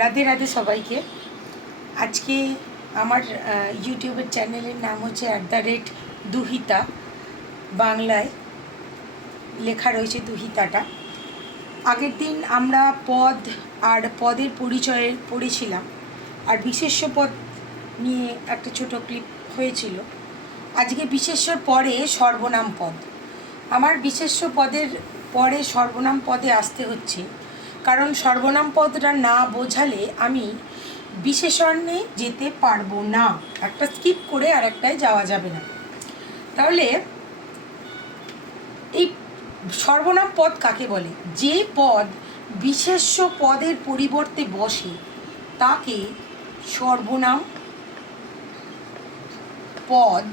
রাধে রাধে সবাইকে। আজকে আমার ইউটিউবের চ্যানেলের নাম হচ্ছে অ্যাট দ্য রেট দুহিতা, বাংলায় লেখা রয়েছে দুহিতাটা। আগের দিন আমরা পদ আর পদের পরিচয়ে পড়েছিলাম। আর বিশেষ্য পদ নিয়ে একটা ছোট ক্লিপ হয়েছিল। আজকে বিশেষ্যর পরে সর্বনাম পদ। আমার বিশেষ্য পদের পরে সর্বনাম পদে আসতে হচ্ছে। কারণ সর্বনাম পদটা না বোঝালে আমি বিশেষণে যেতে পারব না। একটা স্কিপ করে আর একটায় যাওয়া যাবে না। তাহলে এই সর্বনাম পদ কাকে বলে? যে পদ বিশেষ্য পদের পরিবর্তে বসে, তাকে সর্বনাম পদ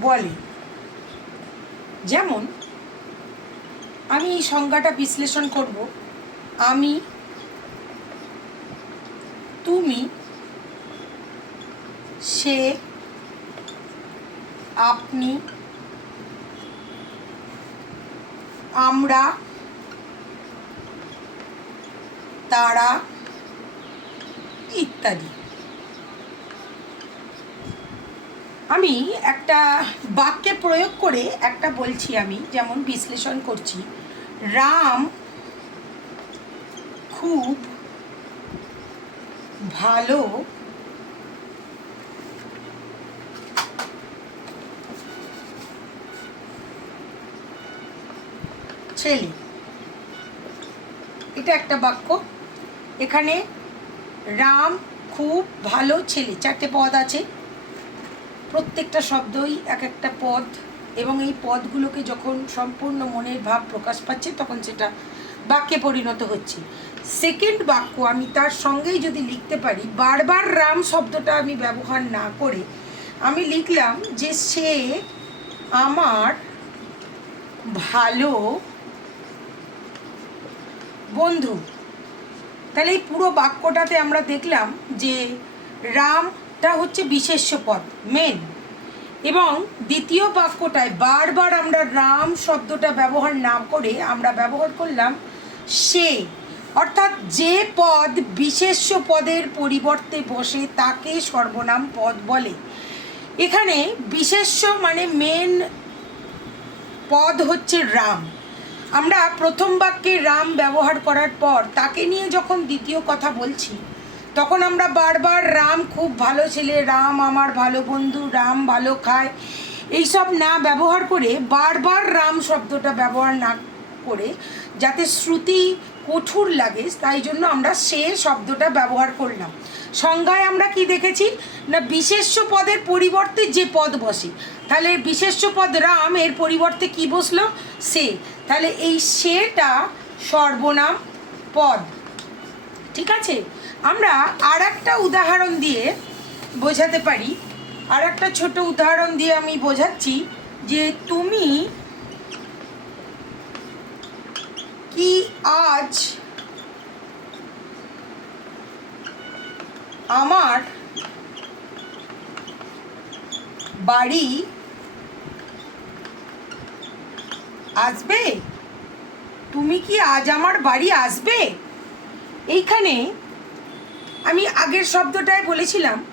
বলে। যেমন আমি এই সংজ্ঞাটা বিশ্লেষণ করব। আমি, তুমি, সে, আপনি, আমরা, তারা, ইত্যাদি। আমি একটা বাক্যে প্রয়োগ করে একটা বলছি আমি, যেমন বিশ্লেষণ করছি। রাম খুব ভালো ছেলে। এটা একটা বাক্য। এখানে রাম খুব ভালো ছেলে। চারটে পদ আছে। প্রত্যেকটা শব্দই এক একটা পদ। এবং এই পদগুলোকে যখন সম্পূর্ণ মনের ভাব প্রকাশ পাচ্ছে, তখন সেটা বাক্যে পরিণত হচ্ছে। সেকেন্ড বাক্য আমি তার সঙ্গেই যদি লিখতে পারি, বারবার রাম শব্দটা আমি ব্যবহার না করে আমি লিখলাম যে সে আমার ভালো বন্ধু। তাহলে এই পুরো বাক্যটাতে আমরা দেখলাম যে রামটা হচ্ছে বিশেষ্য পদ মেন এবং দ্বিতীয় বাক্যটায় বারবার আমরা রাম শব্দটা ব্যবহার না করে আমরা ব্যবহার করলাম সে। অর্থাৎ যে পদ বিশেষ্য পদের পরিবর্তে বসে তাকে সর্বনাম পদ বলে। এখানে বিশেষ্য মানে মেন পদ হচ্ছে রাম। আমরা প্রথম বাক্যে রাম ব্যবহার করার পর তাকে নিয়ে যখন দ্বিতীয় কথা বলছি তখন আমরা বারবার, রাম খুব ভালো ছেলে, রাম আমার ভালো বন্ধু, রাম ভালো খায়। এইসব না ব্যবহার করে বারবার রাম শব্দটা ব্যবহার না করে যাতে শ্রুতি কঠোর লাগে, তাই জন্য আমরা সে শব্দটা ব্যবহার করলাম। সংজ্ঞায় আমরা কি দেখেছি? না বিশেষ্য পদের পরিবর্তে যে পদ বসে। তাহলে বিশেষ্য পদ রাম, এর পরিবর্তে কি বসল? সে। তাহলে এই সেটা সর্বনাম পদ। ঠিক আছে? আমরা আর একটা উদাহরণ দিয়ে বোঝাতে পারি। আর একটা ছোট উদাহরণ দিয়ে আমি বোঝাচ্ছি যে তুমি কি আজ আমার বাড়ি আসবে? তুমি কি আজ আমার বাড়ি আসবে? এইখানে আমি আগের শব্দটায় বলেছিলাম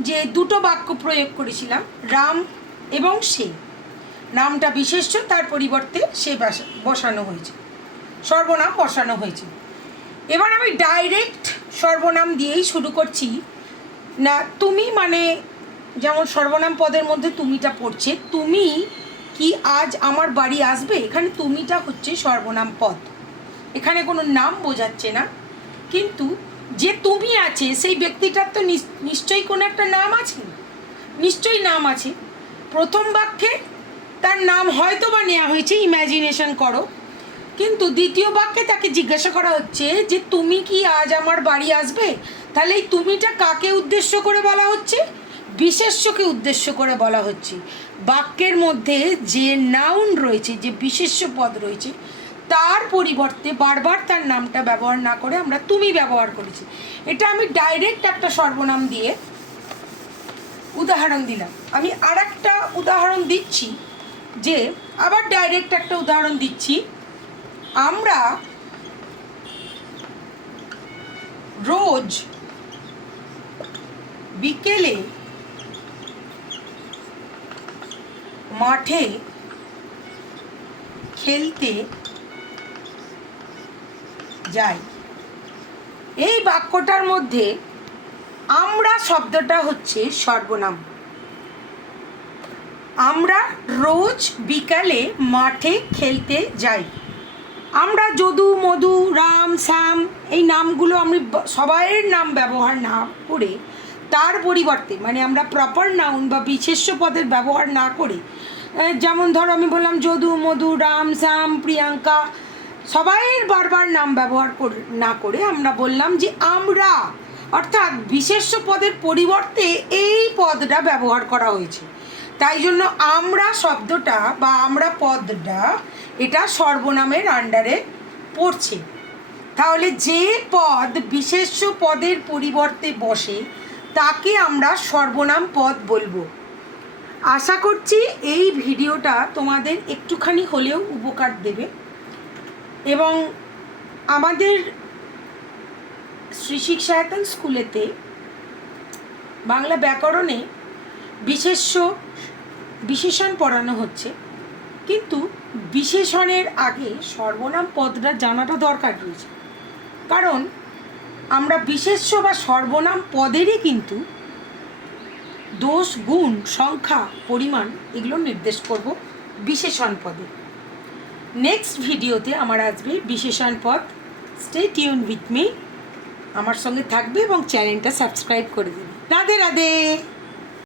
যে দুটো বাক্য প্রয়োগ করেছিলাম, রাম এবং সে। নামটা বিশেষ্য, তার পরিবর্তে সে বাসা- বসানো হয়েছে। সর্বনাম বসানো হয়েছে। এবার আমি ডাইরেক্ট সর্বনাম দিয়েই শুরু করছি। না, তুমি মানে যেমন সর্বনাম পদের মধ্যে তুমিটা পড়ছে, তুমি কি আজ আমার বাড়ি আসবে? এখানে তুমিটা হচ্ছে সর্বনাম পদ। এখানে কোনো নাম বোঝাচ্ছে না। কিন্তু যে তুমি আছে, সেই ব্যক্তিটার তো নিশ্চয়ই কোনো একটা নাম আছে। নিশ্চয়ই নাম আছে। প্রথম বাক্যে তার নাম হয়তো বা নেওয়া হয়েছে ইম্যাজিনেশন করো। কিন্তু দ্বিতীয় বাক্যে তাকে জিজ্ঞাসা করা হচ্ছে যে, তুমি কি আজ আমার বাড়ি আসবে? তাহলে এই তুমিটা কাকে উদ্দেশ্য করে বলা হচ্ছে? বিশেষ্যকে উদ্দেশ্য করে বলা হচ্ছে। বাক্যের মধ্যে যে নাউন রয়েছে, যে বিশেষ্য পদ রয়েছে তার পরিবর্তে বারবার তার নামটা ব্যবহার না করে আমরা তুমি ব্যবহার করেছি। এটা আমি ডাইরেক্ট একটা সর্বনাম দিয়ে উদাহরণ দিলাম। আমি আর একটা উদাহরণ দিচ্ছি যে, আবার ডাইরেক্ট একটা উদাহরণ দিচ্ছি। আমরা রোজ বিকেলে মাঠে খেলতে যাই এই বাক্যটার মধ্যে আমরা শব্দটা হচ্ছে সর্বনাম। আমরা রোজ বিকালে মাঠে খেলতে যাই। আমরা যদু, মধু, রাম, শ্যাম এই নামগুলো আমি সবাইয়ের নাম ব্যবহার না করে তার পরিবর্তে মানে আমরা প্রপার নাউন বা বিশেষ্য পদের ব্যবহার না করে যেমন ধরো আমি বললাম যদু, মধু, রাম, শ্যাম, প্রিয়াঙ্কা সবাইয়ের বারবার নাম ব্যবহার কর- না করে আমরা বললাম যে আমরা। অর্থাৎ বিশেষ্য পদের পরিবর্তে এই পদটা ব্যবহার করা হয়েছে। তাই জন্য আমরা শব্দটা বা আমরা পদটা এটা সর্বনামের আন্ডারে পড়ছে। তাহলে যে পদ বিশেষ্য পদের পরিবর্তে বসে, তাকে আমরা সর্বনাম পদ বলব। আশা করছি এই ভিডিওটা তোমাদের একটুখানি হলেও উপকার দেবে। এবং আমাদের শ্রী শিক্ষায়তন স্কুলেতে বাংলা ব্যাকরণে বিশেষ্য বিশেষণ পড়ানো হচ্ছে। কিন্তু বিশেষণের আগে সর্বনাম পদটা জানাটা দরকার রয়েছে। কারণ আমরা বিশেষ্য বা সর্বনাম পদেরই কিন্তু দোষ, গুণ, সংখ্যা, পরিমাণ এগুলো নির্দেশ করব বিশেষণ পদে। নেক্সট ভিডিওতে আমার আসবে বিশেষণ পথ। স্টে টিউন উইথ মি আমার সঙ্গে থাকবে এবং চ্যানেলটা সাবস্ক্রাইব করে দেবে। রাধে রাধে!